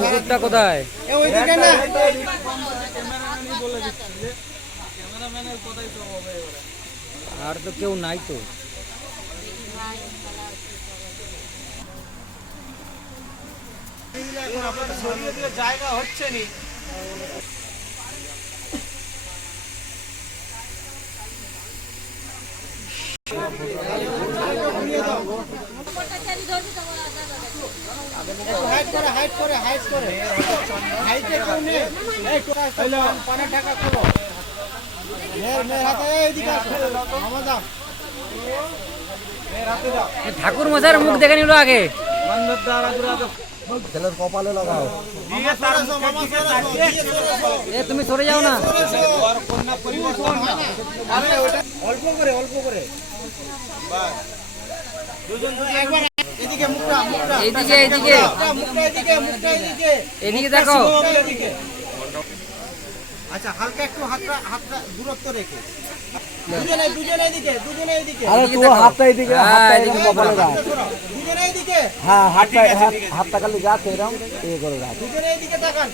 মুকুটটা কোথায়? আর তো কেউ নাই তো। জায়গা হচ্ছে নি। ঠাকুর মশাইয়ের মুখ দেখে নিল আগে। কপালে লাগাও। তুমি সরে যাও না। অল্প করে অল্প করে এদিকে মুখটা মুখটা এইদিকে এইদিকে মুখটা এদিকে মুখটা এদিকে এদিকে দেখো। আচ্ছা হালকা একটু হাতটা হাতটা দূরত্ব রেখে দুজনে দুজনে এদিকে দুজনে এদিকে। আরে তুই হাতটা এদিকে হাতটা এদিকে কপালে রাখ। দুজনে এদিকে হ্যাঁ হাতটা হাতটা খালি রাখ এরকম এই করে রাখ। দুজনে এদিকে তাকান।